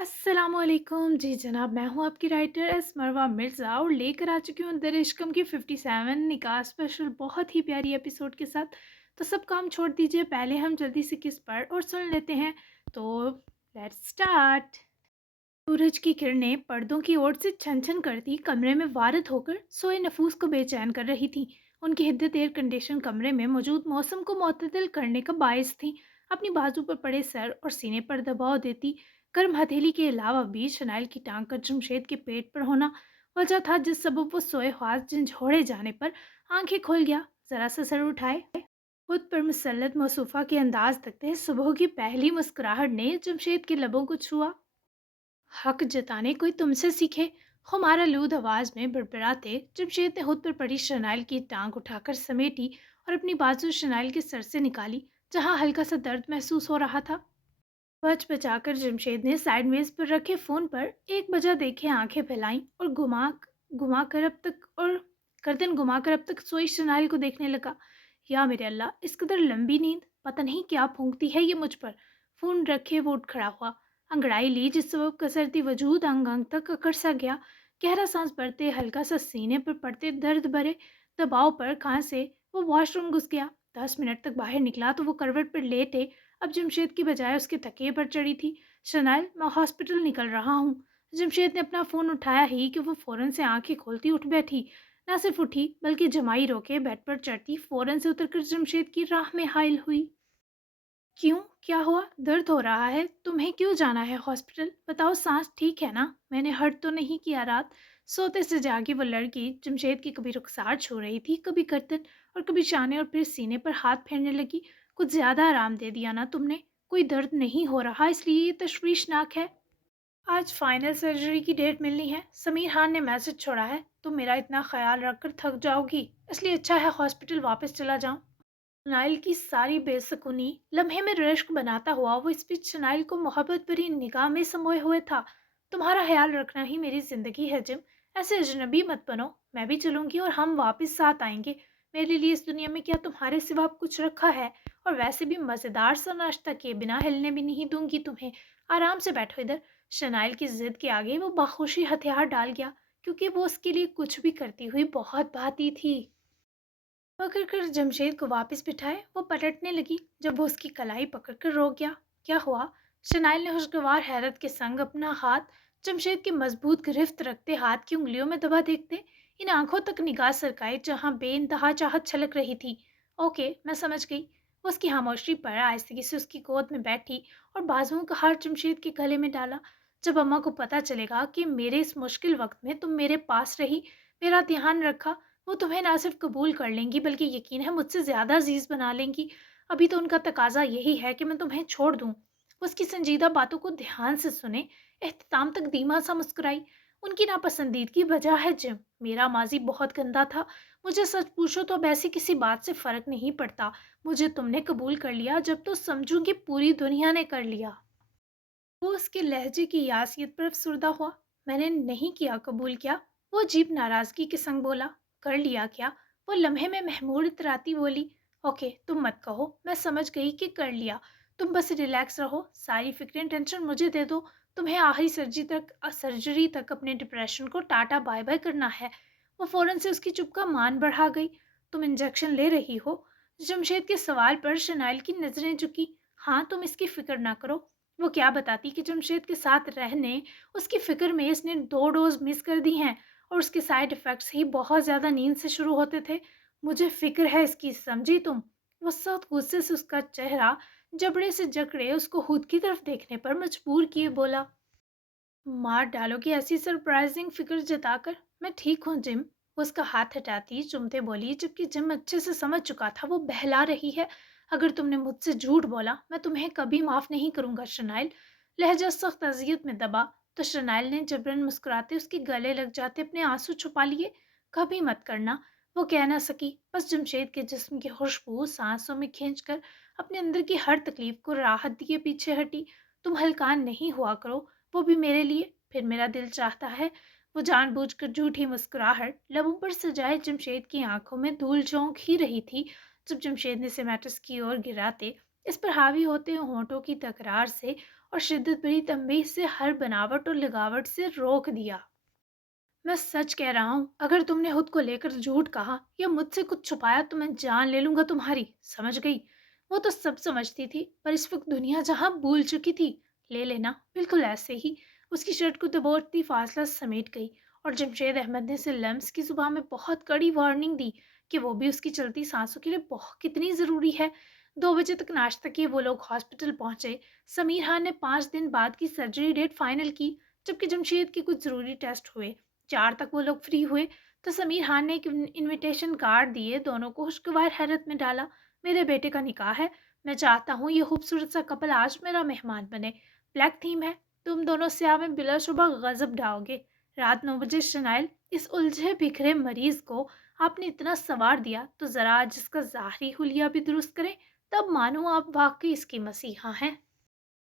अस्सलाम वालेकुम जी जनाब, मैं हूँ आपकी राइटर मरवा मिर्ज़ा और लेकर आ चुकी हूँ दर इश्कम की 57 निकाह स्पेशल बहुत ही प्यारी एपिसोड के साथ। तो सब काम छोड़ दीजिए, पहले हम जल्दी से किस पढ़ और सुन लेते हैं। तो लेट्स स्टार्ट। सूरज की किरणें पर्दों की ओर से छन छन करती कमरे में वारिद होकर सोए नफूस को बेचैन कर रही थी। उनकी हिद्दत एयर कंडीशन कमरे में मौजूद मौसम को मुतदल करने का बायस थी। अपनी बाजू पर पड़े सर और सीने पर दबाव देती गर्म हथेली के अलावा भी शनाइल की टांग का जमशेद के पेट पर होना वजह था जिस सबब वो सोए ख्वास झंझोड़े जाने पर आंखें खोल गया। जरा सा सर उठाए, खुद पर मुसल्लत मसूफा के अंदाज तकते सुबह की पहली मुस्कुराहट ने जमशेद के लबों को छुआ। हक जताने कोई तुमसे सीखे, खुमार आलूद आवाज में बड़बड़ाते जमशेद ने खुद पर पड़ी शनाइल की टांग उठाकर समेटी और अपनी बाजू शनाइल के सर से निकाली जहां हल्का सा दर्द महसूस हो रहा था। बच बचाकर जमशेद ने साइड मेज पर रखे फोन पर एक बजा देखे आंखें फैलाईं और घुमा कर अब तक और गर्दन घुमाकर अब तक सोई शनाइल को देखने लगा। या मेरे अल्लाह, इस कदर लंबी नींद, पता नहीं क्या फूंकती है ये मुझ पर। फोन रखे वो उठ खड़ा हुआ, अंगड़ाई ली जिस सबब कसरती वजूद अंग अंग तक अकड़ सा गया। गहरा सांस भरते हल्का सा सीने पर पड़ते दर्द भरे दबाव पर कहाँ से वो वॉशरूम घुस गया। 10 मिनट तक बाहर निकला तो वो करवट पर लेटे अब जमशेद की बजाय उसके तकिए पर चढ़ी थी। शनाइल, मैं हॉस्पिटल निकल रहा हूँ। जमशेद ने अपना फ़ोन उठाया ही कि वो फ़ौरन से आंखें खोलती उठ बैठी। न सिर्फ उठी बल्कि जमाई रोके बेड पर चढ़ती फ़ौरन से उतरकर जमशेद की राह में हाइल हुई। क्यों, क्या हुआ? दर्द हो रहा है? तुम्हें क्यों जाना है हॉस्पिटल? बताओ, सांस ठीक है ना? मैंने हर्ट तो नहीं किया रात? सोते से जागी वो लड़की जमशेद की कभी रुखसार छू रही थी, कभी गर्दन और कभी शाने और फिर सीने पर हाथ फेरने लगी। कुछ ज्यादा आराम दे दिया ना तुमने? कोई दर्द नहीं हो रहा इसलिए ये तशवीशनाक है। आज फाइनल सर्जरी की डेट मिलनी है। समीर खान ने मैसेज छोड़ा है, तुम मेरा इतना ख्याल रखकर थक जाओगी, इसलिए अच्छा है हॉस्पिटल वापस चला जाऊं। शनाइल की सारी बेसुकुनी लम्हे में रश्क बनाता हुआ वो इस बीच शनाइल को मोहब्बत भरी निगाह में समोए हुए था। तुम्हारा ख्याल रखना ही मेरी जिंदगी है जिम, ऐसे अजनबी मत बनो। मैं भी चलूंगी और हम वापस साथ आएंगे। मेरे लिए इस दुनिया में क्या तुम्हारे सिवा कुछ रखा है? और वैसे भी मज़ेदार सा नाश्ता किए बिना हिलने भी नहीं दूंगी तुम्हें। आराम से बैठो इधर। शनाइल की जिद के आगे वो बाखुशी हथियार डाल गया, क्योंकि वो उसके लिए कुछ भी करती हुई बहुत बहाती थी। पकड़कर जमशेद को वापस बिठाए वो पलटने लगी जब वो उसकी कलाई पकड़कर रोक गया। क्या हुआ? शनाइल ने खुशगवार हैरत के संग अपना हाथ जमशेद के मजबूत गिरफ्त रखते हाथ की उंगलियों में दबा देखते इन आंखों तक निगाह सरकाई जहां बेइंतहा चाहत छलक रही थी। ओके, मैं समझ गई। वो उसकी खामोशी पर आहिस्तगी से उसकी गोद में बैठी और बाजुओं का हार जमशेद के गले में डाला। जब अम्मा को पता चलेगा कि मेरे इस मुश्किल वक्त में तुम मेरे पास रही, मेरा ध्यान रखा, वो तुम्हें ना सिर्फ कबूल कर लेंगी बल्कि यकीन है मुझसे ज़्यादा अजीज बना लेंगी। अभी तो उनका तकाजा यही है कि मैं तुम्हें छोड़ दूं। वो उसकी संजीदा बातों को ध्यान से सुने, एहतिताम तक धीमा सा मुस्कुराई। उनकी नापसंदीदगी वजह है जिम, मेरा माजी बहुत गंदा था। मुझे सच पूछो तो अब ऐसी किसी बात से फर्क नहीं पड़ता। मुझे तुमने कबूल कर लिया जब तो समझूं कि पूरी दुनिया ने कर लिया। वो उसके लहजे की यासियत पर अफसुर्दा हुआ। मैंने नहीं किया, कबूल किया? वो अजीब नाराजगी के संग बोला। कर लिया क्या? वो लम्हे में महमूद इतराती बोली। ओके, तुम मत कहो, मैं समझ गई कि कर लिया। तुम बस रिलैक्स रहो, सारी फिक्रें टेंशन मुझे दे दो। तुम्हें आखिरी सर्जरी तक अपने डिप्रेशन को टाटा बाय बाय करना है। वो फौरन से उसकी चुप का मान बढ़ा गई। तुम इंजेक्शन ले रही हो? जमशेद के सवाल पर शनाइल की नजरें झुकी। हाँ, तुम इसकी फिक्र ना करो। वो क्या बताती कि जमशेद के साथ रहने उसकी फिक्र में इसने 2 डोज मिस कर दी हैं और उसके साइड इफ़ेक्ट्स ही बहुत ज़्यादा नींद से शुरू होते थे। मुझे फिक्र है इसकी, समझी तुम? वो सख्त गुस्से से उसका चेहरा जबड़े से जकड़े उसको खुद की तरफ देखने पर मजबूर किए बोला। मार डालोगी ऐसी सरप्राइजिंग फिक्र जताकर? मैं ठीक हूँ जिम। वो उसका हाथ हटाती चुमते बोली, जबकि जिम अच्छे से समझ चुका था वो बहला रही है। अगर तुमने मुझसे झूठ बोला मैं तुम्हें कभी माफ नहीं करूंगा शनाइल। लहजा सख्त अजियत में दबा तो शनाइल ने जबरन मुस्कुराते उसके गले लग जाते अपने आंसू छुपा लिए। कभी मत करना, वो कह ना सकी। बस जमशेद के जिस्म की खुशबू सांसों में खींचकर अपने अंदर की हर तकलीफ को राहत दिए पीछे हटी। तुम हलकान नहीं हुआ करो, वो भी मेरे लिए। फिर मेरा दिल चाहता है। वो जानबूझकर झूठी मुस्कुराहट लबों पर सजाए जमशेद की आंखों में धूल झोंक ही रही थी जब जमशेद ने सिमेटस की ओर गिराते इस पर हावी होते होंठों की तकरार से اور شدت بھری تنبیہ سے ہر بناوٹ اور لگاوٹ سے روک دیا۔ میں سچ کہہ رہا ہوں، اگر تم نے خود کو لے کر جھوٹ کہا یا مجھ سے کچھ چھپایا تو میں جان لے لوں گا تمہاری، سمجھ گئی؟ وہ تو سب سمجھتی تھی، پر اس وقت دنیا جہاں بھول چکی تھی، لے لینا بالکل ایسے ہی۔ اس کی شرٹ کو دبوچتی فاصلہ سمیٹ گئی، اور جمشید احمد نے اسے لمس کی زبان میں بہت کڑی وارننگ دی کہ وہ بھی اس کی چلتی سانسوں کے لیے بہت کتنی ضروری ہے۔ 2 بجے تک ناشتہ کیے وہ لوگ ہاسپٹل پہنچے۔ سمیر خان نے 5 دن بعد کی سرجری ڈیٹ فائنل کی، جبکہ جمشید کے کچھ ضروری ٹیسٹ ہوئے۔ 4 تک وہ لوگ فری ہوئے تو سمیر خان نے ایک انویٹیشن کارڈ دیے، دونوں کو خوشگوار حیرت میں ڈالا۔ میرے بیٹے کا نکاح ہے، میں چاہتا ہوں یہ خوبصورت سا کپل آج میرا مہمان بنے۔ بلیک تھیم ہے، تم دونوں سیاہ میں بلا شبہ غضب ڈھاؤ گے۔ رات 9 بجے شنائل، اس الجھے بکھرے مریض کو آپ نے اتنا سوار دیا تو ذرا آج اس کا ظاہری حلیہ بھی درست کریں، تب مانو آپ واقعی اس کی مسیحا ہیں۔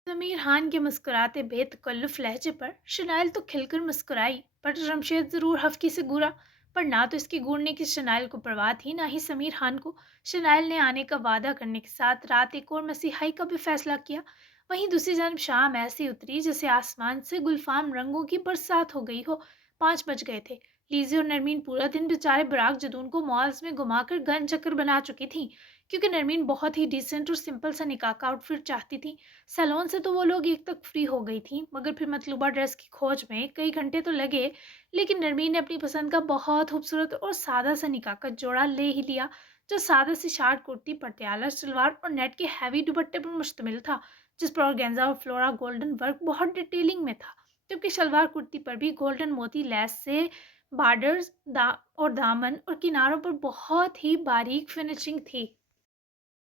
سمیر خان کے مسکراتے بے تکلف لہجے پر شنائل تو کھل کر مسکرائی، پر جمشید ضرور ہفکی سے گورا، پر نہ تو اس کی گورنے کی شنائل کو پرواہ تھی، نہ ہی سمیر خان کو۔ شنائل نے آنے کا وعدہ کرنے کے ساتھ رات ایک اور مسیحائی کا بھی فیصلہ کیا۔ وہیں دوسری جانب شام ایسی اتری جیسے آسمان سے گلفام رنگوں کی برسات ہو گئی ہو۔ 5 بج گئے تھے۔ لیزی اور نرمین پورا دن بیچارے براق جدون کو مالز میں گھما کر گن چکر بنا چکی تھیں، کیونکہ نرمین بہت ہی ڈیسنٹ اور سمپل سا نکاح کا آؤٹ فٹ چاہتی تھی۔ سیلون سے تو وہ لوگ 1 تک فری ہو گئی تھیں، مگر پھر مطلوبہ ڈریس کی کھوج میں کئی گھنٹے تو لگے، لیکن نرمین نے اپنی پسند کا بہت خوبصورت اور سادہ سا نکاح کا جوڑا لے ہی لیا، جو سادہ سی شارٹ کرتی، پٹیالہ شلوار اور نیٹ کے ہیوی دوپٹے پر مشتمل تھا، جس پر آرگینزا اور فلورا گولڈن ورک بہت ڈیٹیلنگ میں تھا، جبکہ شلوار کرتی پر بھی گولڈن موتی لیس سے بارڈرز اور دامن اور کناروں پر بہت ہی باریک فنیشنگ تھی۔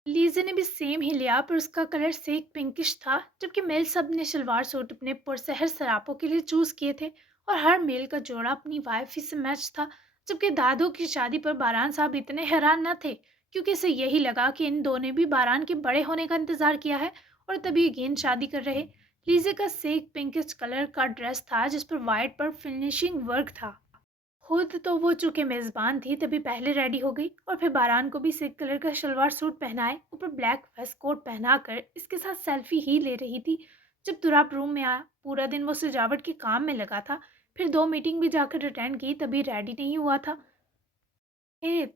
لیزے نے بھی سیم ہی لیا، پر اس کا کلر سیک پنکش تھا، جبکہ میل سب نے شلوار سوٹ اپنے پرسحر سراپوں کے لیے چوز کیے تھے، اور ہر میل کا جوڑا اپنی وائف ہی سے میچ تھا۔ جبکہ دادو کی شادی پر باران صاحب اتنے حیران نہ تھے، کیونکہ اسے یہی لگا کہ ان دونوں نے بھی باران کے بڑے ہونے کا انتظار کیا ہے اور تبھی اگین شادی کر رہے۔ لیزے کا سیک پنکش کلر کا ڈریس تھا جس پر وائٹ پر فنیشنگ ورک تھا۔ خود تو وہ چونکہ میزبان تھی تبھی پہلے ریڈی ہو گئی، اور پھر باران کو بھی سیک کلر کا شلوار سوٹ پہنائے، اوپر بلیک ویسٹ کوٹ پہنا کر اس کے ساتھ سیلفی ہی لے رہی تھی۔ جب دراپ روم میں آیا، پورا دن وہ سجاوٹ کے کام میں لگا تھا، پھر 2 میٹنگ بھی جا کر اٹینڈ کی، تبھی ریڈی نہیں ہوا تھا۔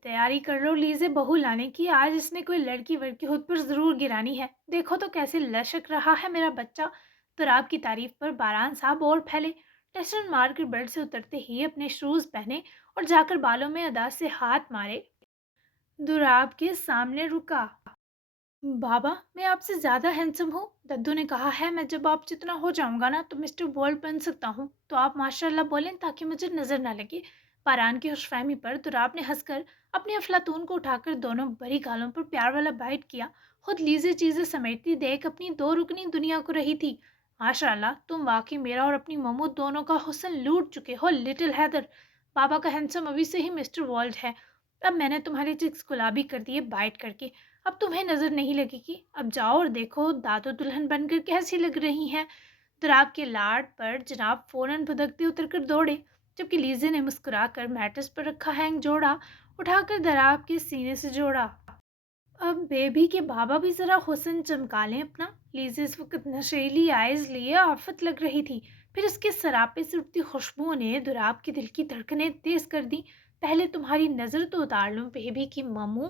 تیاری کر لو لیزے بہو لانے کی، آج اس نے کوئی لڑکی وڑکی خود پر ضرور گرانی ہے، دیکھو تو کیسے لشک رہا ہے میرا بچہ۔ دراپ کی تعریف پر باران صاحب اور پھیلے، ٹیسن مار کر بیڈ سے اترتے ہی اپنے شوز پہنے اور جا کر بالوں میں ادا سے ہاتھ مارے۔ دراپ کے سامنے رکا۔ بابا، میں آپ سے زیادہ ہینڈسم ہوں، ددو نے کہا ہے، میں جب آپ جتنا ہو جاؤں گا نا تو مسٹر ورلڈ بن سکتا ہوں، تو آپ ماشاء اللہ بولیں تاکہ مجھے نظر نہ لگے۔ باران کی خوش فہمی پر دراپ نے ہنس کر اپنی افلاطون کو اٹھا کر دونوں بڑی گالوں پر پیار والا بائٹ کیا۔ خود لیزے چیزیں سمیٹتی دیکھ اپنی 2 رکنی دنیا کو رہی تھی۔ ماشاء اللہ، تم واقعی میرا اور اپنی ممو دونوں کا حسن لوٹ چکے ہو لٹل حیدر۔ بابا کا ہینڈسم ابھی سے ہی مسٹر ورلڈ ہے، اب میں نے تمہاری چیکس گلابی کر دیے بائٹ کر کے، اب تمہیں نظر نہیں لگے گی، اب جاؤ اور دیکھو دادو دلہن بن کر کیسی لگ رہی ہیں۔ دراپ کے لاڈ پر جناب فوراً بھدکتے اتر کر دوڑے، جبکہ لیزے نے مسکرا کر میٹرس پر رکھا ہینگ جوڑا اٹھا کر دراپ کے سینے سے جوڑا۔ اب بیبی کے بابا بھی ذرا حسن چمکا لیں اپنا۔ لیزے اس وقت نشیلی آئز لیے آفت لگ رہی تھی، پھر اس کے سراپے سے اٹھتی خوشبو نے دراپ کے دل کی دھڑکنیں تیز کر دی۔ پہلے تمہاری نظر تو اتار لوں بیبی کی ممو،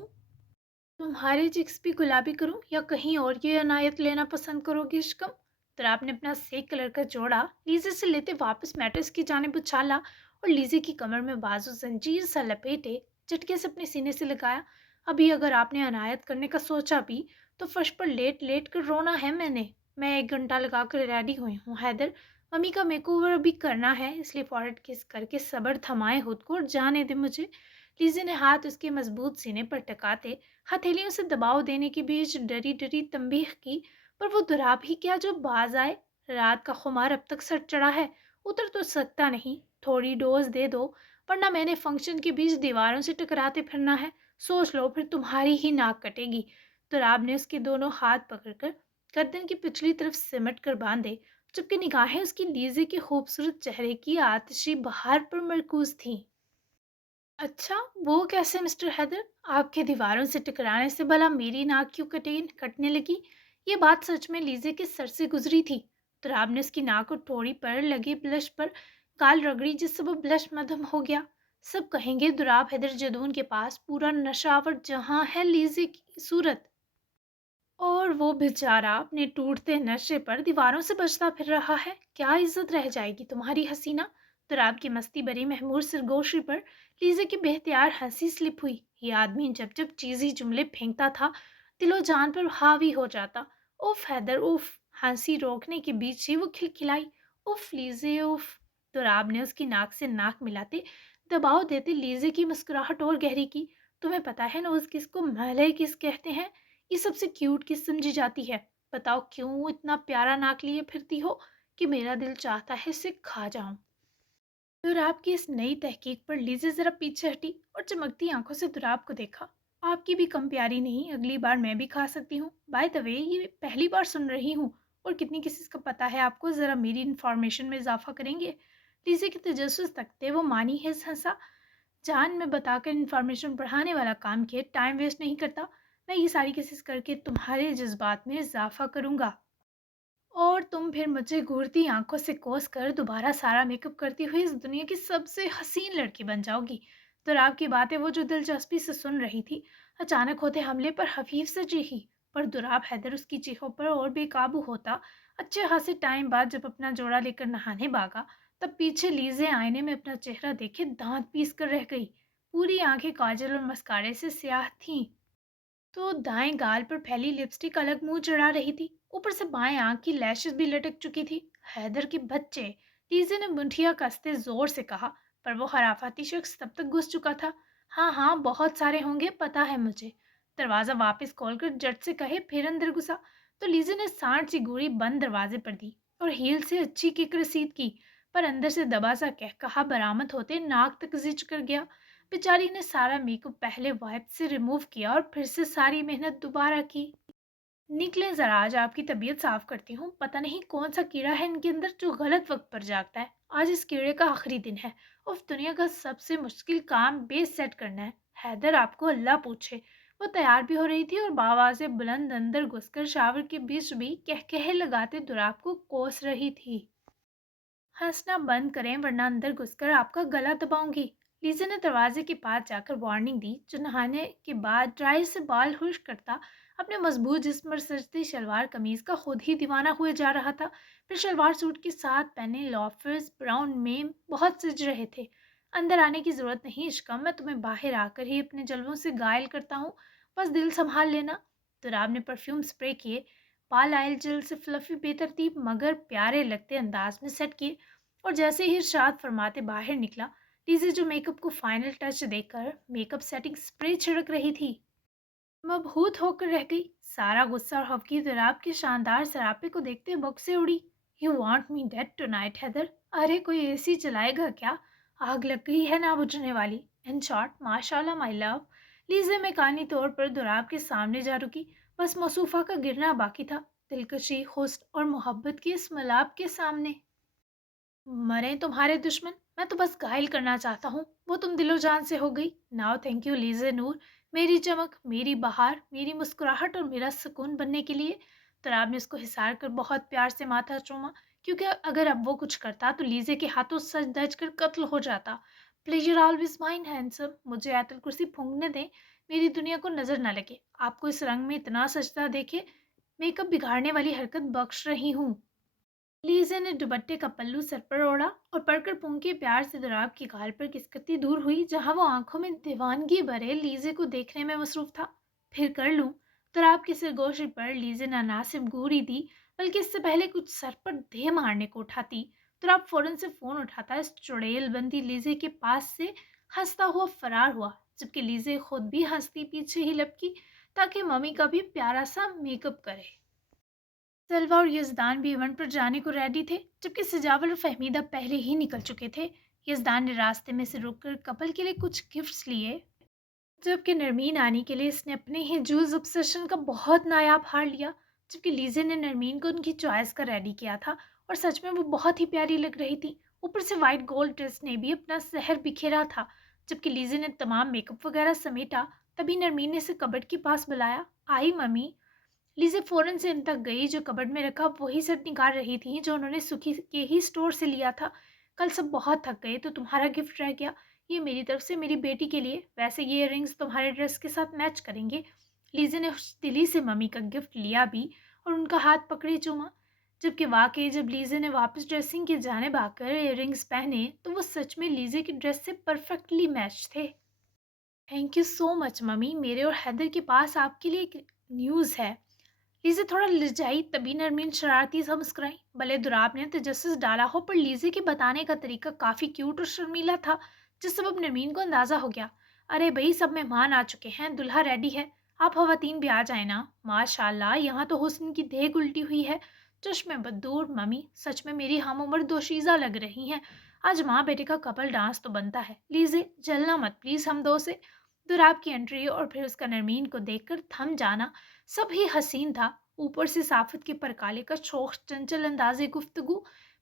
تمہارے چکس بھی گلابی کروں یا کہیں اور یہ عنایت لینا پسند کرو گے عشقم؟ دراپ نے اپنا سیک کلر کا جوڑا لیزے سے لیتے واپس میٹرس کی جانب اچھالا اور لیزے کی کمر میں بازو زنجیر سا لپیٹے جھٹکے سے اپنے سینے سے لگایا۔ ابھی اگر آپ نے عنایت کرنے کا سوچا بھی تو فرش پر لیٹ لیٹ کر رونا ہے میں 1 گھنٹہ لگا کر ریڈی ہوئی ہوں حیدر، ممی کا میک اوور ابھی کرنا ہے، اس لیے فورہیڈ کس کر کے صبر تھمائے خود کو اور جانے دے مجھے۔ لیزے نے ہاتھ اس کے مضبوط سینے پر ٹکاتے ہتھیلیوں سے دباؤ دینے کے بیچ ڈری ڈری تنبیہ کی، پر وہ دراپ ہی کیا جو باز آئے، رات کا خمار اب تک سر چڑھا ہے، اتر تو سکتا نہیں، تھوڑی ڈوز دے دو، ورنہ میں نے فنکشن کے بیچ دیواروں سے ٹکراتے پھرنا ہے، سوچ لو پھر تمہاری ہی ناک کٹے گی۔ دراپ نے اس کے دونوں ہاتھ پکڑ کر گردن کی پچھلی طرف سمٹ کر باندھے، جبکہ نگاہیں اس کی لیزے کے خوبصورت چہرے کی آتشی بہار پر مرکوز تھیں۔ اچھا، وہ کیسے مسٹر حیدر؟ آپ کے دیواروں سے ٹکرانے سے بھلا میری ناک کیوں کٹنے لگی؟ یہ بات سچ میں لیزے کے سر سے گزری تھی۔ तो राब ने उसकी नाक और ठोड़ी पर लगे ब्लश पर गाल रगड़ी, जिससे वो ब्लश मध्यम हो गया। सब कहेंगे दुराब हैदर जदून के पास पूरा नशावर जहां है लीजे की सूरत, और वो बेचारा अपने टूटते नशे पर दीवारों से बचता फिर रहा है। क्या इज्जत रह जाएगी तुम्हारी हसीना। तुराब की मस्ती भरी महमूर सरगोशी पर लीजे की बेहतियार हंसी स्लिप हुई। ये आदमी जब जब चीजी जुमले फेंकता था, दिलो जान पर हावी हो जाता। उफ हैदर उफ। हंसी रोकने के बीच ही वो खिलखिलाई। उफ लीजे उफ। तुराब ने उसकी नाक से नाक मिलाते दबाव देते लीजे की मुस्कुराहट और गहरी की। तुम्हें पता है ना उस किस को महलय किस कहते हैं? ये सबसे क्यूट किस समझी जाती है? बताओ क्यों इतना प्यारा नाक लिए फिरती हो कि मेरा दिल चाहता है इसे खा जाऊं। दुराब की इस नई तहकीक पर लीजे जरा पीछे हटी और चमकती आंखों से दुराब को देखा। आपकी भी कम प्यारी नहीं, अगली बार मैं भी खा सकती हूँ। बाय द वे, ये पहली बार सुन रही हूँ। और कितनी किसी का पता है आपको, जरा मेरी इन्फॉर्मेशन में इजाफा करेंगे? लीजे के तजस्सुस तकते वो मानी हिस हंसा। जान में बताकर इन्फॉर्मेशन बढ़ाने वाला काम किए टाइम वेस्ट नहीं करता। मैं ये सारी केसेस करके तुम्हारे जज्बात में इजाफा करूंगा, और तुम फिर मुझे घूरती आंखों से कोस कर दोबारा सारा मेकअप करती हुई इस दुनिया की सबसे हसीन लड़की बन जाओगी। तो राव की बातें वो जो दिलचस्पी से सुन रही थी, अचानक होते हमले पर हफीफ से चीखी। पर दुराब हैदर उसकी चीखों पर और बेकाबू होता। अच्छे खासे टाइम बाद जब अपना जोड़ा लेकर नहाने भागा, तब पीछे लीजे आईने में अपना चेहरा देखे दांत पीस कर रह गई। पूरी आंखें काजल और मस्कारे से स्याह थीं। तो दाएं गाल पर फैली लिपस्टिक अलग मुंह चढ़ा रही थी। ऊपर से बाएं आंख की लैशेस भी लटक चुकी थी। हैदर के बच्चे, लीजे ने मुंठिया कसते जोर से कहा। पर वो खराफाती शख्स तब तक घुस चुका था। हाँ हाँ, बहुत सारे होंगे, पता है मुझे। दरवाजा वापस खोलकर जट से कहे फिर अंदर घुसा। तो लीजे ने सांड सी गोली बंद दरवाजे पर दी और हील से अच्छी किक रसीद की। पर अंदर से दबा सा कह कहा बरामद होते नाक तक जिच कर गया। बेचारी ने सारा मेकअप पहले वाइप से रिमूव किया और फिर से सारी मेहनत दोबारा की। निकले जरा, आज आपकी तबीयत साफ करती हूँ। पता नहीं कौन सा कीड़ा है इनके अंदर जो गलत वक्त पर जागता है। आज इस कीड़े का आखिरी दिन है। उफ, दुनिया का सबसे मुश्किल काम बेस सेट करना है। हैदर आपको अल्लाह पूछे। वो तैयार भी हो रही थी और बावाज़ बुलंद अंदर घुसकर शावर के बीच भी कह कह लगाते दुराब को कोस रही थी। हंसना बंद करें वरना अंदर घुसकर आपका गला दबाऊंगी। लीजा ने दरवाजे के पास जाकर वार्निंग दी। जो नहाने के बाद ड्राई से बाल खुश करता अपने मजबूत जिस्म पर सजती शलवार कमीज का खुद ही दीवाना हुए जा रहा था। फिर शलवार सूट के साथ पहने लॉफर्स ब्राउन में बहुत सज रहे थे। अंदर आने की जरूरत नहीं इश्कम, मैं तुम्हें बाहर आकर ही अपने जलवों से घायल करता हूँ। बस दिल संभाल लेना। तुराब ने परफ्यूम स्प्रे किए, बाल आयल जेल से फ्लफी बेतरतीब मगर प्यारे लगते अंदाज में सेट किए, और जैसे ही इरशाद फरमाते बाहर निकला, लीजी जो मेकअप को फाइनल टच देकर मेकअप सेटिंग स्प्रे छिड़क रही थी, मबहूत होकर रह गई। सारा गुस्सा और हवकी दुराब के शानदार सरापे को देखते बक से उड़ी। You want me dead tonight Haider? अरे कोई एसी चलाएगा क्या? आग लग गई है ना बुझने वाली। इन शॉर्ट, माशाल्लाह माई लव। लीजे मेकानी तौर पर दुराब के सामने जा रुकी। बस मसूफा का गिरना बाकी था, दिलकशी हुस्न और मोहब्बत के इस मलाप के सामने। मरे तुम्हारे दुश्मन, मैं तो बस घायल करना चाहता हूँ। वो तुम दिलो जान से हो गई। नाउ थैंक यू लीजे नूर, मेरी चमक, मेरी बहार, मेरी मुस्कुराहट और मेरा सुकून बनने के लिए। तराब ने उसको हिसार कर बहुत प्यार से माथा चूमा, क्योंकि अगर अब वो कुछ करता तो लीजे के हाथों सच धज कर कत्ल हो जाता। प्लेजर ऑलवेज माइन हैंडसम, मुझे आयतल कुर्सी फूंकने दें, मेरी दुनिया को नजर न लगे। आपको इस रंग में इतना सजता देखे मेकअप बिगाड़ने वाली हरकत बख्श रही हूँ। लीजे ने दुपट्टे का पल्लू सर पर ओढ़ा और पढ़कर पूंके प्यार से दुराब की गाल पर किसकती दूर हुई, जहां वो आंखों में दीवानगी भरे लीजे को देखने में मसरूफ था। फिर कर लूं। दुराब की सिरगोशी पर लीजे ने ना सिर्फ घूरी दी, बल्कि इससे पहले कुछ सर पर दे मारने को उठाती। दुराब फौरन से फोन उठाता इस चुड़ैल बंदी लीजे के पास से हंसता हुआ फरार हुआ, जबकि लीजे खुद भी हंसती पीछे ही लपकी ताकि मम्मी का भी प्यारा सा मेकअप करे। सलवा और यज़दान भी इवेंट पर जाने को रेडी थे, जबकि सजावल और फहमीदा पहले ही निकल चुके थे। यज़दान ने रास्ते में से रुककर कपल के लिए कुछ गिफ्ट्स लिए, जबकि नरमीन आने के लिए इसने अपने ही जूल्स ऑब्सेशन का बहुत नायाब हार लिया। जबकि लीजे ने नरमीन को उनकी चॉइस का रेडी किया था और सच में वो बहुत ही प्यारी लग रही थी। ऊपर से वाइट गोल्ड ड्रेस ने भी अपना सहर बिखेरा था। जबकि लीजे ने तमाम मेकअप वगैरह समेटा, तभी नरमीन ने इसे कबर्ड के पास बुलाया। आई मम्मी। लीज़ा फ़ौरन से इन तक गई, जो कबर्ड में रखा वही सेट निकाल रही थी जो उन्होंने सुखी के ही स्टोर से लिया था। कल सब बहुत थक गए तो तुम्हारा गिफ्ट रह गया। ये मेरी तरफ से मेरी बेटी के लिए, वैसे ये इयररिंग्स तुम्हारे ड्रेस के साथ मैच करेंगे। लीज़ा ने खुशदिली से मम्मी का गिफ्ट लिया भी और उनका हाथ पकड़े चूमा। जबकि वाकई जब लीज़ा ने वापस ड्रेसिंग की जानिब आकर इयररिंग्स पहने तो वो सच में लीज़ा की ड्रेस से परफेक्टली मैच थे। Thank you so much mummy, मेरे और हैदर के पास आपके लिए एक न्यूज़ है। लीज़ा थोड़ा लजाई, तभी नरमीन शरारती सा मुस्कुराई। भले दुराब ने तजस्सुस डाला हो, पर लीज़ा के बताने का तरीका काफ़ी क्यूट और शर्मीला था, जिस सबब नरमीन को अंदाज़ा हो गया। अरे भाई, सब मेहमान आ चुके हैं, दुल्हा रेडी है, आप खवातीन भी आ जाए ना। माशाल्लाह, यहाँ तो हुस्न की देग उल्टी हुई है। चश्मे बदूर मम्मी, सच में मेरी हम उम्र दोशीज़ा लग रही हैं। आज माँ बेटे का कपल डांस तो बनता है। लीज़े जलना मत प्लीज़ हम दो से। दुराब की एंट्री और फिर उसका नरमीन को देखकर थम जाना सब ही हसीन था। ऊपर से साफत के परकाले का शौक, चंचल अंदाज़े गुफ्तगू।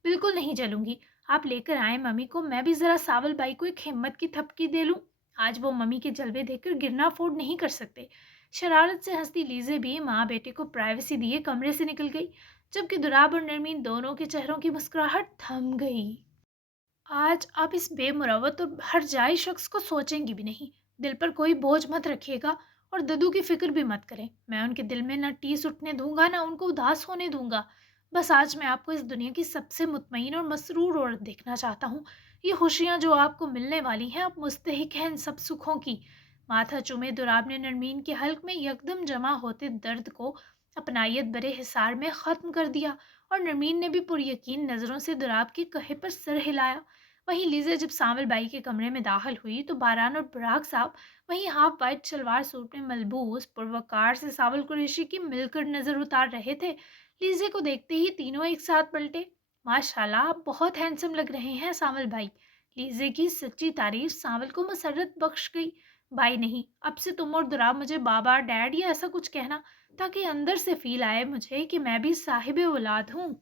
बिल्कुल नहीं जलूंगी, आप लेकर आए मम्मी को, मैं भी ज़रा सावल बाई को एक हिम्मत की थपकी दे लूं। आज वो मम्मी के जलवे देखकर गिरना फोड़ नहीं कर सकते। शरारत से हंसती लीजे भी माँ बेटे को प्राइवेसी दिए कमरे से निकल गई, जबकि दुराब और नरमीन दोनों के चेहरों की मुस्कुराहट थम गई। आज आप इस बेमुरवत और हर जाई शख्स को सोचेंगी भी नहीं। दिल पर कोई बोझ मत रखिएगा और ददू की फिक्र भी मत करें। मैं उनके दिल में ना टीस उठने दूंगा, ना उनको उदास होने दूंगा। बस आज मैं आपको इस दुनिया की सबसे मुतमईन और मसरूर औरत देखना चाहता हूँ। ये खुशियाँ जो आपको मिलने वाली हैं, आप मुस्तहिक हैं इन सब सुखों की। माथा चूमे दुराब ने नरमीन के हल्क में यकदम जमा होते दर्द को अपनायत बरे हिसार में ख़त्म कर दिया, और नरमीन ने भी पुरयकीन नज़रों से दुराब के कहे पर सर हिलाया। वहीं लीज़ा जब सांवल बाई के कमरे में दाखिल हुई तो बारान और पराग साहब वहीं हाफ वाइट शलवार सूट में मलबूस पुरवकार से सावल कुरैशी की मिलकर नजर उतार रहे थे। लीज़ा को देखते ही तीनों एक साथ पलटे। माशाल्लाह, आप बहुत हैंडसम लग रहे हैं सांवल भाई। लीज़ा की सच्ची तारीफ सांवल को मसरत बख्श गई। भाई नहीं, अब से तुम और दुराब मुझे बाबा, डैड या ऐसा कुछ कहना, ताकि अंदर से फील आए मुझे कि मैं भी साहिब औलाद हूँ।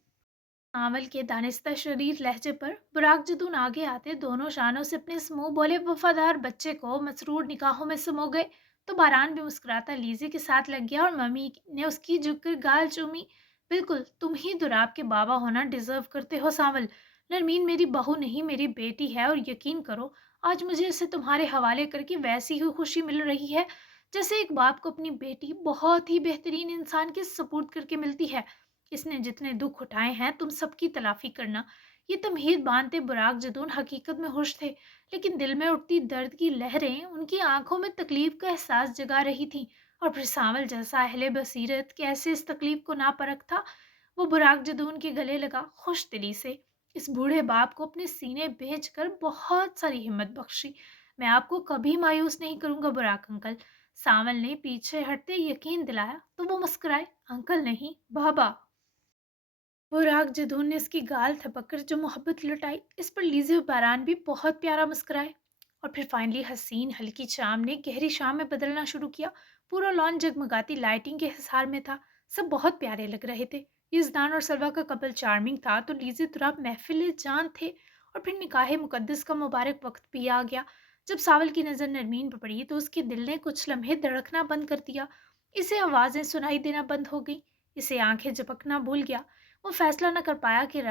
आंवल के दानिस्ता शरीर लहजे पर बुराक जदून आगे आते दोनों शानों से अपने समूह बोले वफादार बच्चे को मसरूर निकाहों में समो गए। तो बारान भी मुस्कुराता लीजे के साथ लग गया और मम्मी ने उसकी झुककर गाल चूमी। बिल्कुल, तुम ही दुराब के बाबा होना डिजर्व करते हो सांवल। नरमीन मेरी बहू नहीं, मेरी बेटी है, और यकीन करो आज मुझे इसे तुम्हारे हवाले करके वैसी ही खुशी मिल रही है जैसे एक बाप को अपनी बेटी बहुत ही बेहतरीन इंसान के सपुर्द करके मिलती है। इसने जितने दुख उठाए हैं तुम सबकी तलाफी करना। ये तमहीद बांधते बुराक जदून हकीकत में खुश थे, लेकिन दिल में उठती दर्द की लहरें उनकी आंखों में तकलीफ का एहसास जगा रही थीं। और फिर सांवल जैसा अहले बसीरत कैसे इस तकलीफ को ना परख था। वो बुराक जदून के गले लगा खुश दिली से। इस बूढ़े बाप को अपने सीने भेज कर बहुत सारी हिम्मत बख्शी। मैं आपको कभी मायूस नहीं करूंगा बुराक अंकल। सांवल ने पीछे हटते यकीन दिलाया तो वो मुस्कुराए। अंकल नहीं, बाबा। वो राग जदून ने इसकी गाल थपककर जो मोहब्बत लुटाई, इस पर लीजे बारान भी बहुत प्यारा मुस्कुराए। और फिर फाइनली हसीन हल्की शाम ने गहरी शाम में बदलना शुरू किया। पूरा लॉन जगमगाती लाइटिंग के हिसार में था। सब बहुत प्यारे लग रहे थे। यजदान और सलवा का कपल चार्मिंग था तो लीजे तुराब महफिल जान थे। और फिर निकाह मुकद्दस का मुबारक वक्त भी आ गया। जब सावल की नज़र नरमीन पर पड़ी तो उसके दिल ने कुछ लम्हे धड़कना बंद कर दिया। इसे आवाज़ें सुनाई देना बंद हो गई। इसे आंखें झपकना भूल गया। वो फैसला न कर पाया कि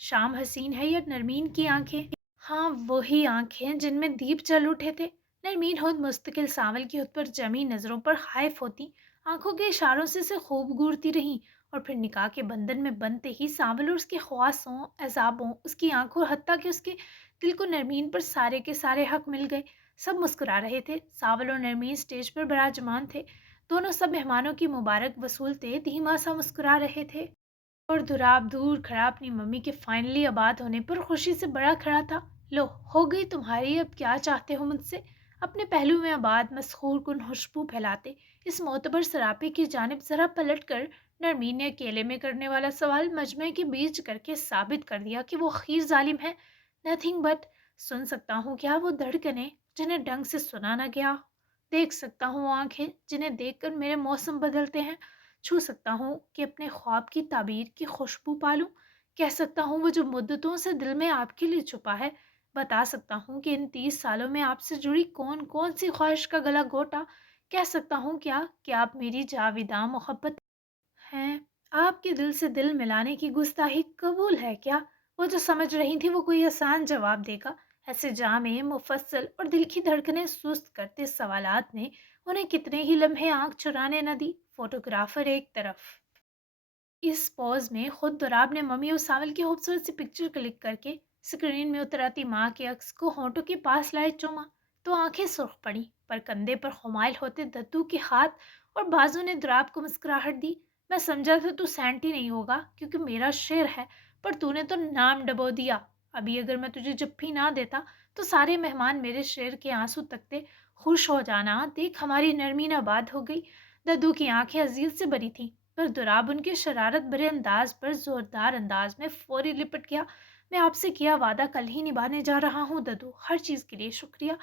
शाम हसीन है या नरमीन की आंखें। हाँ, वही आंखें जिनमें दीप जल उठे थे। नरमीन खुद मुस्तकिल सांवल की खुद पर जमी नजरों पर खाइफ होती, आंखों के इशारों से उसे खूब घूरती रही। और फिर निकाह के बंधन में बनते ही सांवल और उसके ख्वासों, अजाबों, उसकी आंखों, हत्ता कि उसके दिल को नरमीन पर सारे के सारे हक मिल गए। सब मुस्कुरा रहे थे। सांवल और नरमीन स्टेज पर विराजमान थे। दोनों सब मेहमानों की मुबारक वसूलते धीमा सा मुस्कुरा रहे थे। और दुराब दूर खड़ा अपनी मम्मी के फाइनली आबाद होने पर खुशी से बड़ा खड़ा था। लो, हो गई तुम्हारी, अब क्या चाहते हो मुझसे। अपने पहलू में आबाद मसहूर कुन खुशबू फैलाते इस मोतबर सरापे की जानिब जरा पलट कर नरमीन ने अकेले में करने वाला सवाल मजमे के बीच करके साबित कर दिया कि वो खीर जालिम है। Nothing but. सुन सकता हूँ क्या वो धड़कने जिन्हें ढंग से सुना ना गया। देख सकता हूँ वो आंखें जिन्हें देखकर मेरे मौसम बदलते हैं। छू सकता हूँ कि अपने ख्वाब की ताबीर की खुशबू पालूं। कह सकता हूँ वो जो मुद्दतों से दिल में आपके लिए छुपा है। बता सकता हूँ कि इन 30 सालों में आपसे जुड़ी कौन कौन सी ख्वाहिश का गला घोटा। कह सकता हूँ क्या कि आप मेरी जाविदा मोहब्बत। हैं। आपके दिल से दिल मिलाने की गुस्ताखी कबूल है क्या? वो जो समझ रही थी वो कोई आसान जवाब देगा। ऐसे जामे, मुफस्सल और दिल की धड़कनें सुस्त करते सवालात ने उन्हें कितने ही लम्हे आंख चुराने न दी। फोटोग्राफर एक तरफ इस पॉज में खुद दुराब ने मम्मी और सावल की खूबसूरत सी पिक्चर क्लिक करके स्क्रीन में उतर आती माँ के अक्स को होंठों के पास लाए चूमा, तो आंखें सुर्ख पड़ी। पर कंधे पर खुमाइल होते दद्दू के हाथ और बाजू ने दुराब को मुस्कुराहट दी। मैं समझा था तू सैंटी नहीं होगा क्योंकि मेरा शेर है, पर तूने तो नाम डबो दिया। अभी अगर मैं तुझे जप्फी ना देता तो सारे मेहमान मेरे शेर के आंसू तकते। खुश हो जाना, देख हमारी नरमी नाबाद हो गई। दद्दू की आंखें अजीज से भरी थीं, पर दुराब उनके शरारत भरे अंदाज पर जोरदार अंदाज में फौरी लिपट गया। मैं आपसे किया वादा कल ही निभाने जा रहा हूँ दद्दू, हर चीज के लिए शुक्रिया।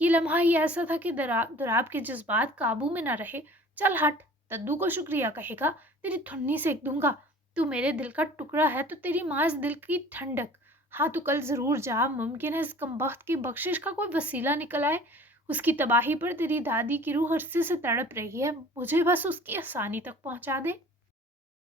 ये लम्हा ही ऐसा था कि दुराब के जज्बात काबू में न रहे। चल हट, दद्दू को शुक्रिया कहेगा, तेरी ठुन्नी सेक दूंगा। तू मेरे दिल का टुकड़ा है तो तेरी माँ इस दिल की ठंडक। हाँ तू कल जरूर जा, मुमकिन है इस कमबख्त की बख्शिश का कोई वसीला निकल आए। उसकी तबाही पर तेरी दादी की रूह अरसे से तड़प रही है, मुझे बस उसकी आसानी तक पहुंचा दे।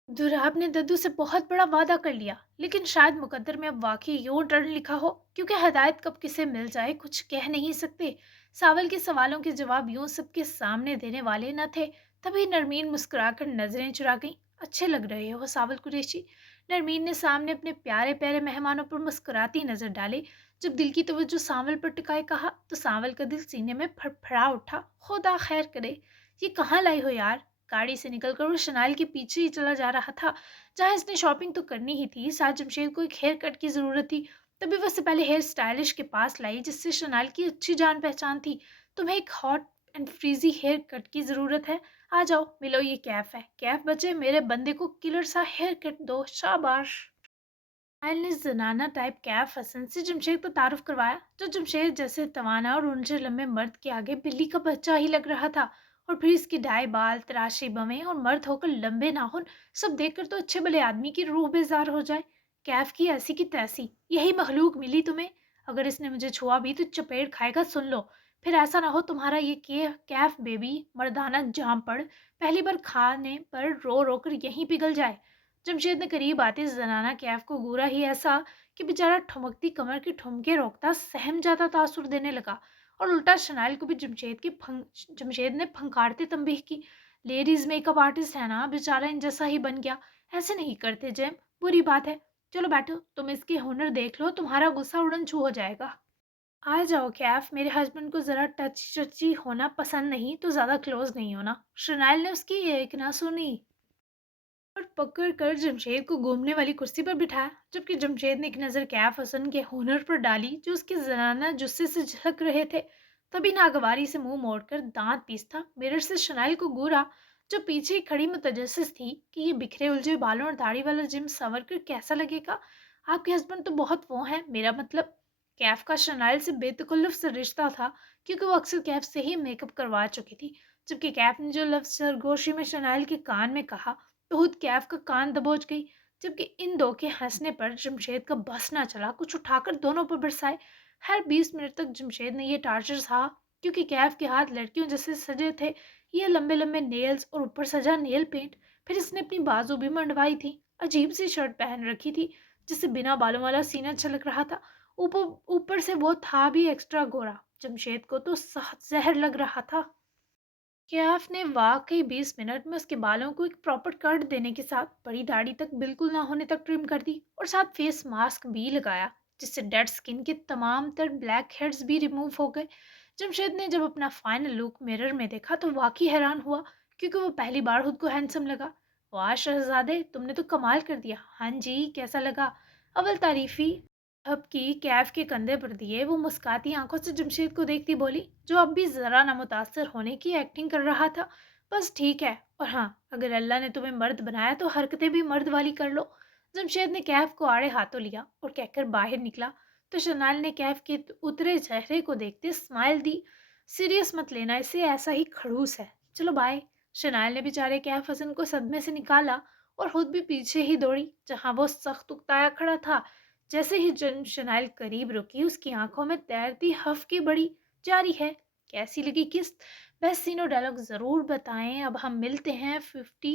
दुराब ने दद्दू से बहुत बड़ा वादा कर लिया, लेकिन शायद मुकद्दर में अब वाकई यूं टर्न लिखा हो, क्योंकि हदायत कब किसे मिल जाए कुछ कह नहीं सकते। सावल के सवालों के जवाब यूं सबके सामने देने वाले न थे। तभी नरमीन मुस्कुराकर नजरें चुरा गई। अच्छे लग रहे हो सावल कुरैशी। नरमीन ने सामने अपने प्यारे प्यारे मेहमानों पर मुस्कुराती नजर डाली। जब दिल की तवज्जो सावल पर टिकाए कहा तो सावल का दिल सीने में फड़फड़ा उठा। खुदा खैर करे, ये कहाँ लाई हो यार? गाड़ी से निकलकर वो शनाइल के पीछे ही चला जा रहा था, जहाँ इसने शॉपिंग तो करनी ही थी, साथ जमशेद को एक हेयर कट की ज़रूरत थी। तभी वो उससे पहले हेयर स्टाइलिश के पास लाई जिससे शनाइल की अच्छी जान पहचान थी। तुम्हें एक hot and frizzy haircut की ज़रूरत है, आ जाओ मिलो, ये कैफ है। कैफ बचे, मेरे बंदे को किलर सा हेयर कट दो, शाबाश। आयल ने जनाना टाइप कैफ हसन से जमशेद को तारुफ करवाया, जो जमशेद जैसे तवाना और उनसे लंबे मर्द के आगे बिल्ली का बच्चा ही लग रहा था। और फिर इसकी डाई बाल, तराशी बवें और मर्द होकर लंबे नाखून, सब देखकर तो अच्छे भले आदमी की रूह बेजार हो जाए। कैफ की ऐसी की तैसी यही मखलूक मिली तुम्हें। अगर इसने मुझे छुआ भी तो चपेट खाएगा, सुन लो। फिर ऐसा ना हो तुम्हारा ये कैफ बेबी मर्दाना जाम पड़ पहली बार खाने पर रो रो कर यहीं पिघल जाए। जमशेद ने करीब आते जनाना कैफ को घूरा ही ऐसा कि बेचारा ठुमकती कमर के ठुमके रोकता सहम जाता, तासुर देने लगा। और उल्टा शनाइल को भी जमशेद ने फंकारते तंबीह की। लेडीज मेकअप आर्टिस्ट है ना, बेचारा इन जैसा ही बन गया। ऐसे नहीं करते जेम, बुरी बात है। चलो बैठो, तुम इसके हुनर देख लो, तुम्हारा गुस्सा उड़न छू हो जाएगा। आ जाओ कैफ, मेरे हस्बैंड को जरा टच टची होना पसंद नहीं, तो ज्यादा क्लोज नहीं होना। शनाइल ने उसकी एक ना सुनी और पकड़ कर जमशेद को घूमने वाली कुर्सी पर बिठाया, जबकि जमशेद ने एक नज़र कैफ हसन के हुनर पर डाली जो उसके जनाना जुस्से से झलक रहे थे। तभी नागवारी से मुंह मोड़कर दांत पीसता मिरर से शनाइल को घूरा, जो पीछे खड़ी मुतजस्सिस थी कि ये बिखरे उलझे बालों और दाढ़ी वाला जिम संवर कर कैसा लगेगा। आपके हस्बैंड तो बहुत वो हैं, मेरा मतलब। कैफ का शनाइल से बेतकल्लुफ से रिश्ता था, क्योंकि वो अक्सर कैफ से ही मेकअप करवा चुकी थी। जबकि कैफ ने जो लफ्ज सरगोशी में शनाइल के कान में कहा तो खुद कैफ का कान दबोच गई। जबकि इन दो के हंसने पर जमशेद का बस ना चला, कुछ उठाकर दोनों पर बरसाए। हर 20 मिनट तक जमशेद ने ये टार्चर सहा, क्योंकि कैफ के हाथ लड़कियों जैसे सजे थे, ये लंबे लंबे नेल्स और ऊपर सजा नेल पेंट। फिर इसने अपनी बाजू भी मंडवाई थी, अजीब सी शर्ट पहन रखी थी जिससे बिना बालों वाला सीना छलक रहा था। ऊपर ऊपर से वो था भी एक्स्ट्रा गोरा। जमशेद को तो जहर लग रहा था। कैफ ने वाकई 20 मिनट में उसके बालों को एक प्रॉपर कट देने के साथ बड़ी दाढ़ी तक बिल्कुल ना होने तक ट्रिम कर दी और साथ फेस मास्क भी लगाया, जिससे डेड स्किन के तमाम तर ब्लैक हेड्स भी रिमूव हो गए। जमशेद ने जब अपना फाइनल लुक मिरर में देखा तो वाकई हैरान हुआ, क्योंकि वो पहली बार खुद को हैंडसम लगा। वाह शहजादे, तुमने तो कमाल कर दिया। हाँ जी, कैसा लगा? अव्वल तारीफी अब की कैफ के कंधे पर दिए वो मुस्काती आंखों से जमशेद को देखती बोली, जो अब भी जरा ना मुतासर होने की एक्टिंग कर रहा था। बस ठीक है, और हाँ, अगर अल्लाह ने तुम्हें मर्द बनाया तो हरकतें भी मर्द वाली कर लो। जमशेद ने कैफ को आड़े हाथों लिया और कहकर बाहर निकला, तो शनाल ने कैफ के उतरे चेहरे को देखते स्माइल दी। सीरियस मत लेना इसे, ऐसा ही खड़ूस है। चलो बाय। शनाल ने बेचारे कैफ हसन को सदमे से निकाला और खुद भी पीछे ही दौड़ी, जहां वो सख्त उकताया खड़ा था। जैसे ही शनाइल करीब रुकी, उसकी आंखों में तैरती हफ की बड़ी जारी है। कैसी लगी किस्त? बेस्ट सीनो डायलॉग जरूर बताएं। अब हम मिलते हैं 50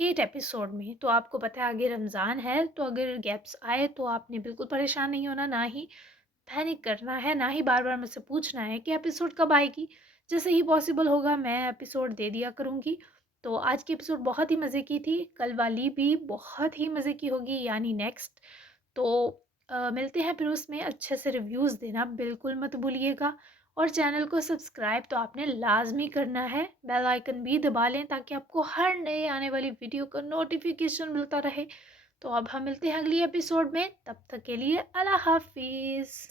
8 एपिसोड में। तो आपको पता है आगे रमज़ान है, तो अगर गैप्स आए तो आपने बिल्कुल परेशान नहीं होना, ना ही पैनिक करना है, ना ही बार-बार मुझसे पूछना है कि एपिसोड कब आएगी। जैसे ही पॉसिबल होगा मैं एपिसोड दे दिया करूँगी। तो आज की एपिसोड बहुत ही मज़े की थी, कल वाली भी बहुत ही मज़े की होगी यानी नेक्स्ट। तो मिलते हैं फिर उसमें, अच्छे से रिव्यूज़ देना बिल्कुल मत भूलिएगा और चैनल को सब्सक्राइब तो आपने लाज़मी करना है, बेल आइकन भी दबा लें ताकि आपको हर नए आने वाली वीडियो का नोटिफ़िकेशन मिलता रहे। तो अब हम मिलते हैं अगली एपिसोड में, तब तक के लिए अल्लाह हाफ़िज़।